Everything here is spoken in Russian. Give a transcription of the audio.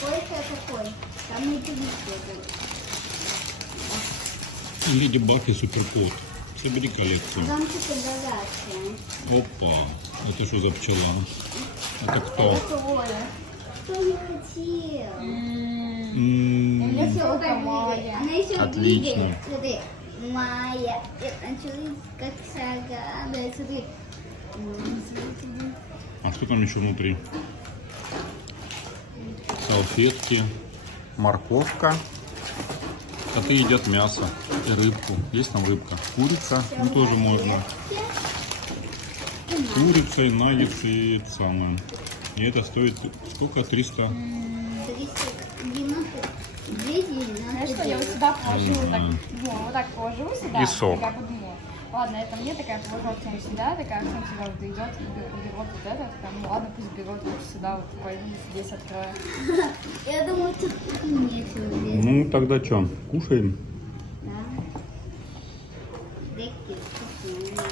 Какой-то такой. Там не видите. Леди Баг и Суперкот. Собери коллекцию. Там что-то горячее. Опа. Это что за пчела? Это кто? Это Оля. Кто не хотел? М-м-м. Она еще Отлично. двигает. Смотри. Майя. Это началось как сага. Да, смотри. А что там еще внутри? Салфетки, морковка. Коты едят мясо и рыбку. Есть там рыбка? Курица, ну тоже можно. Курица, и наггетсы и это самое. И это стоит сколько? 300? 390. Знаешь что, я вот сюда положила, так, знаю. ну, вот так положила сюда. И сок. Я подумала, ладно, это мне такая положила всем сюда, такая всем сюда вот идет, берет вот это, такая, ну ладно, пусть берет вот сюда, вот пойду здесь открою. Я думаю, тут нечего здесь. Ну тогда что, кушаем? Да. Дикки, вкусные.